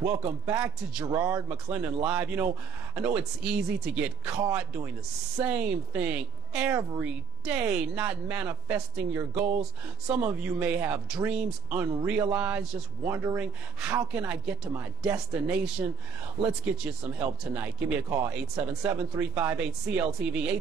Welcome back to Garrard McClendon Live. You know, I know it's easy to get caught doing the same thing every day, not manifesting your goals. Some of you may have dreams unrealized, just wondering, how can I get to my destination? Let's get you some help tonight. Give me a call, 877-358-CLTV,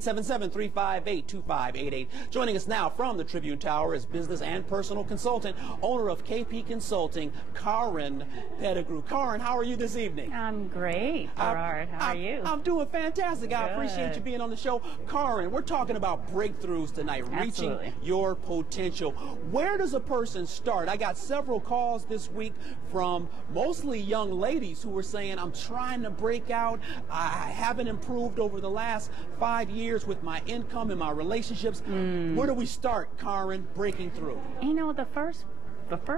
877-358-2588. Joining us now from the Tribune Tower is business and personal consultant, owner of KP Consulting, Karyn Pettigrew. Karyn, how are you this evening? I'm great, Garrard. How are you? I'm doing fantastic. I Good. appreciate you being on the show. Karyn, we're talking about breakthroughs tonight, Absolutely. reaching your potential. Where does a person start? I got several calls this week from mostly young ladies who were saying, I'm trying to break out. I haven't improved over the last 5 years with my income and my relationships. Where do we start, Karyn, breaking through? You know, the first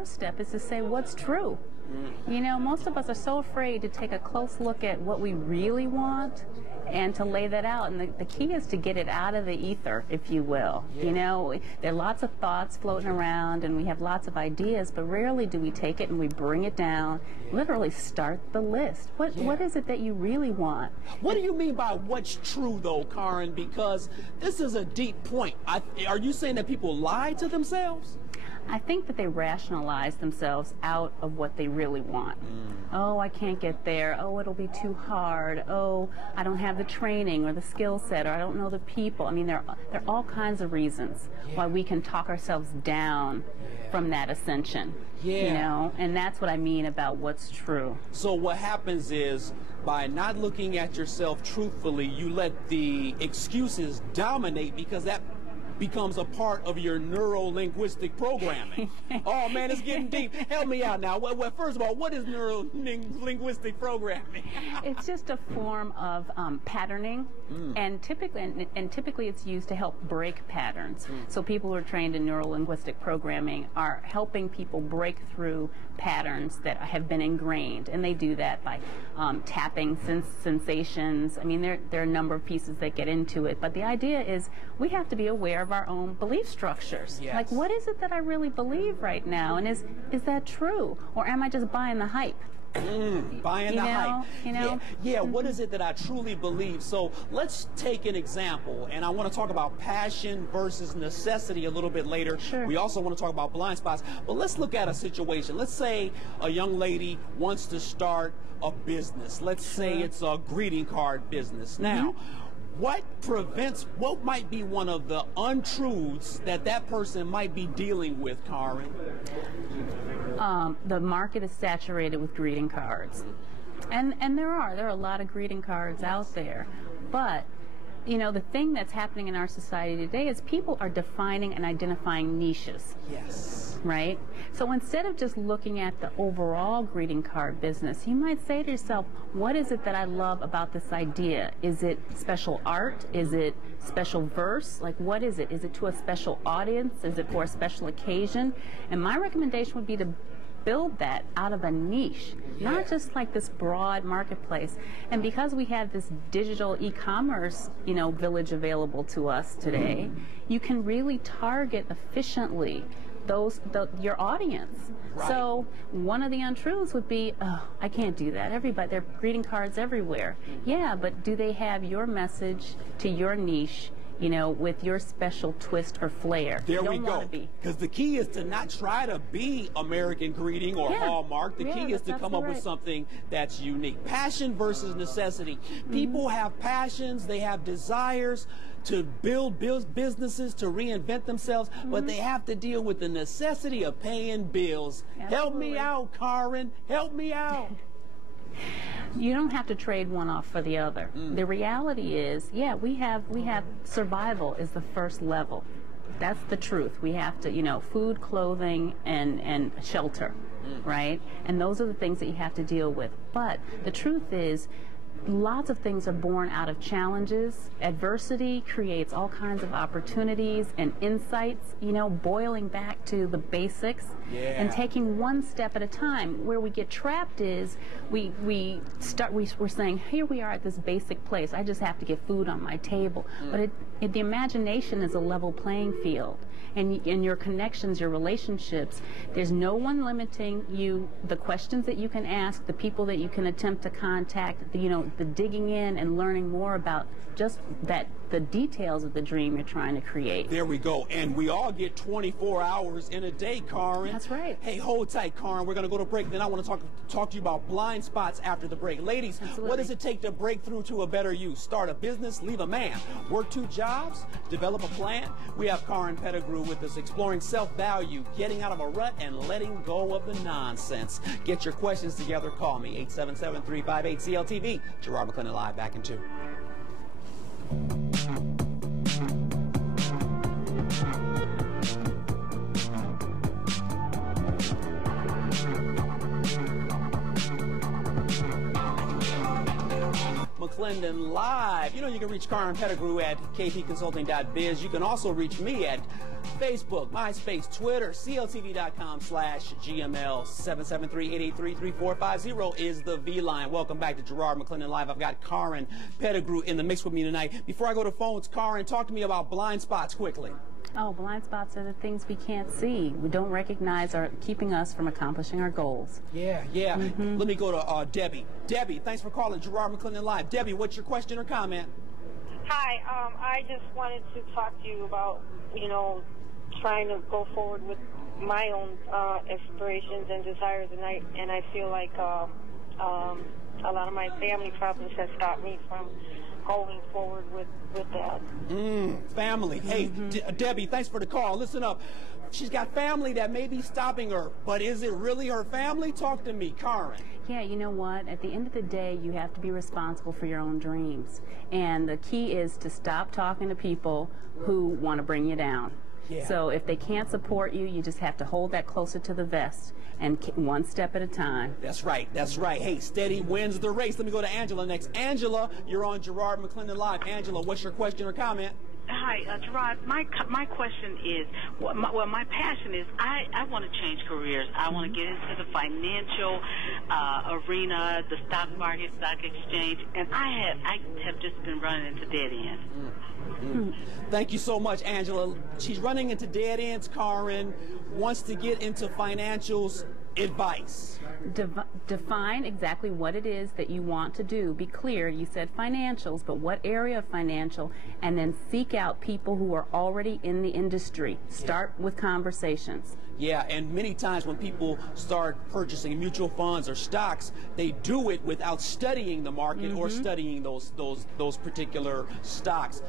step is to say what's true. You know, most of us are so afraid to take a close look at what we really want and to lay that out. And the key is to get it out of the ether, if you will. Yeah. You know, there are lots of thoughts floating around and we have lots of ideas, but rarely do we take it and we bring it down, literally start the list. What is it that you really want? What do you mean by what's true, though, Karyn? Because this is a deep point. Are you saying that people lie to themselves? I think that they rationalize themselves out of what they really want. Oh, I can't get there. Oh, it'll be too hard. Oh, I don't have the training or the skill set, or I don't know the people. I mean, there are all kinds of reasons why we can talk ourselves down from that ascension. You know, and that's what I mean about what's true. So what happens is, by not looking at yourself truthfully, you let the excuses dominate because that becomes a part of your neuro-linguistic programming. Oh man, it's getting deep. Help me out now. Well, first of all, what is neuro-linguistic programming? It's just a form of patterning, and typically it's used to help break patterns. So people who are trained in neuro-linguistic programming are helping people break through patterns that have been ingrained, and they do that by tapping sensations. I mean, there are a number of pieces that get into it, but the idea is we have to be aware of our own belief structures. Yes. Like, what is it that I really believe right now, and is that true, or am I just buying the hype? Buying the hype. You know? Yeah, what is it that I truly believe? So let's take an example, and I want to talk about passion versus necessity a little bit later. Sure. We also want to talk about blind spots, but let's look at a situation. Let's say a young lady wants to start a business. Let's say it's a greeting card business. Now, what might be one of the untruths that person might be dealing with, Karyn? The market is saturated with greeting cards. And there are a lot of greeting cards out there. But, you know, the thing that's happening in our society today is people are defining and identifying niches. Yes. Right? So instead of just looking at the overall greeting card business, you might say to yourself, what is it that I love about this idea? Is it special art? Is it special verse? Like, what is it? Is it to a special audience? Is it for a special occasion? And my recommendation would be to build that out of a niche, not just like this broad marketplace. And because we have this digital e-commerce, you know, village available to us today, you can really target efficiently your audience. Right. So one of the untruths would be, oh, I can't do that. Everybody, there are greeting cards everywhere. Yeah, but do they have your message to your niche, you know, with your special twist or flair? There we go. Because the key is to not try to be American Greeting or Hallmark. The key is to come up with something that's unique. Passion versus necessity. People have passions, they have desires to build businesses, to reinvent themselves, but they have to deal with the necessity of paying bills. Help me out, Karyn. Help me out. You don't have to trade one off for the other. The reality is, we have survival is the first level. That's the truth. We have to, you know, food, clothing, and shelter, right? And those are the things that you have to deal with. But the truth is, lots of things are born out of challenges. Adversity creates all kinds of opportunities and insights, you know, boiling back to the basics and taking one step at a time. Where we get trapped is we're saying, here we are at this basic place. I just have to get food on my table. But The imagination is a level playing field. And in your connections, your relationships, there's no one limiting you, the questions that you can ask, the people that you can attempt to contact, the digging in and learning more about just the details of the dream you're trying to create. There we go. And we all get 24 hours in a day, Karyn. That's right. Hey, hold tight, Karyn. We're going to go to break. Then I want to talk to you about blind spots after the break. Ladies, absolutely. What does it take to break through to a better you? Start a business, leave a man, work 2 jobs, develop a plan? We have Karyn Pettigrew with us, exploring self-value, getting out of a rut, and letting go of the nonsense. Get your questions together. Call me, 877-358-CLTV. Garrard McClendon Live, back in 2. McClendon Live. You know, you can reach Karyn Pettigrew at kpconsulting.biz. You can also reach me at Facebook, MySpace, Twitter, CLTV.com/GML. 773-883-3450 is the V line. Welcome back to Garrard McClendon Live. I've got Karyn Pettigrew in the mix with me tonight. Before I go to phones, Karyn, talk to me about blind spots quickly. Oh, blind spots are the things we can't see. We don't recognize are keeping us from accomplishing our goals. Yeah. Let me go to Debbie. Debbie, thanks for calling Garrard McClendon Live. Debbie, what's your question or comment? Hi, I just wanted to talk to you about, trying to go forward with my own aspirations and desires, and I feel like a lot of my family problems have stopped me from going forward with that. Family. Hey, Debbie, thanks for the call. Listen up. She's got family that may be stopping her, but is it really her family? Talk to me, Karyn. Yeah, you know what? At the end of the day, you have to be responsible for your own dreams. And the key is to stop talking to people who want to bring you down. Yeah. So if they can't support you, you just have to hold that closer to the vest and one step at a time. That's right. Hey, steady wins the race. Let me go to Angela next. Angela, you're on Garrard McClendon Live. Angela, what's your question or comment? Hi, Garrard. My question is, my passion is I want to change careers. I want to get into the financial arena, the stock market, stock exchange, and I have just been running into dead ends. Thank you so much, Angela. She's running into dead ends. Karyn wants to get into financials. Advice. Define exactly what it is that you want to do. Be clear. You said financials, but what area of financial? And then seek out people who are already in the industry. Start with conversations. Yeah, and many times when people start purchasing mutual funds or stocks, they do it without studying the market or studying those particular stocks.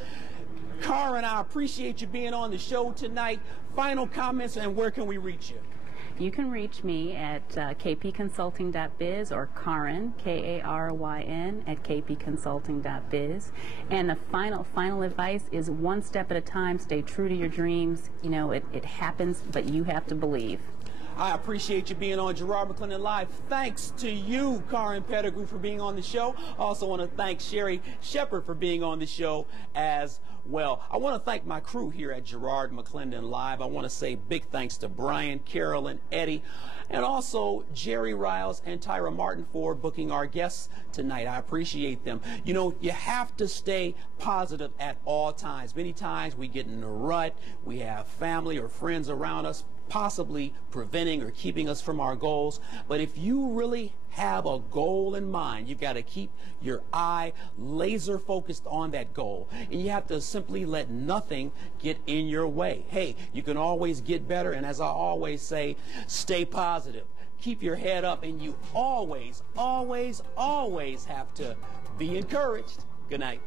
Karyn, I appreciate you being on the show tonight. Final comments, and where can we reach you? You can reach me at kpconsulting.biz or Karyn, Karyn, at kpconsulting.biz. And the final advice is one step at a time. Stay true to your dreams. You know, it happens, but you have to believe. I appreciate you being on Garrard McClendon Live. Thanks to you, Karyn Pettigrew, for being on the show. I also want to thank Sherry Shepard for being on the show as well. I want to thank my crew here at Garrard McClendon Live. I want to say big thanks to Brian, Carolyn, Eddie, and also Jerry Riles and Tyra Martin for booking our guests tonight. I appreciate them. You know, you have to stay positive at all times. Many times we get in a rut. We have family or friends around us possibly preventing or keeping us from our goals. But if you really have a goal in mind, you've got to keep your eye laser focused on that goal. And you have to simply let nothing get in your way. Hey, you can always get better. And as I always say, stay positive. Keep your head up. And you always, always, always have to be encouraged. Good night.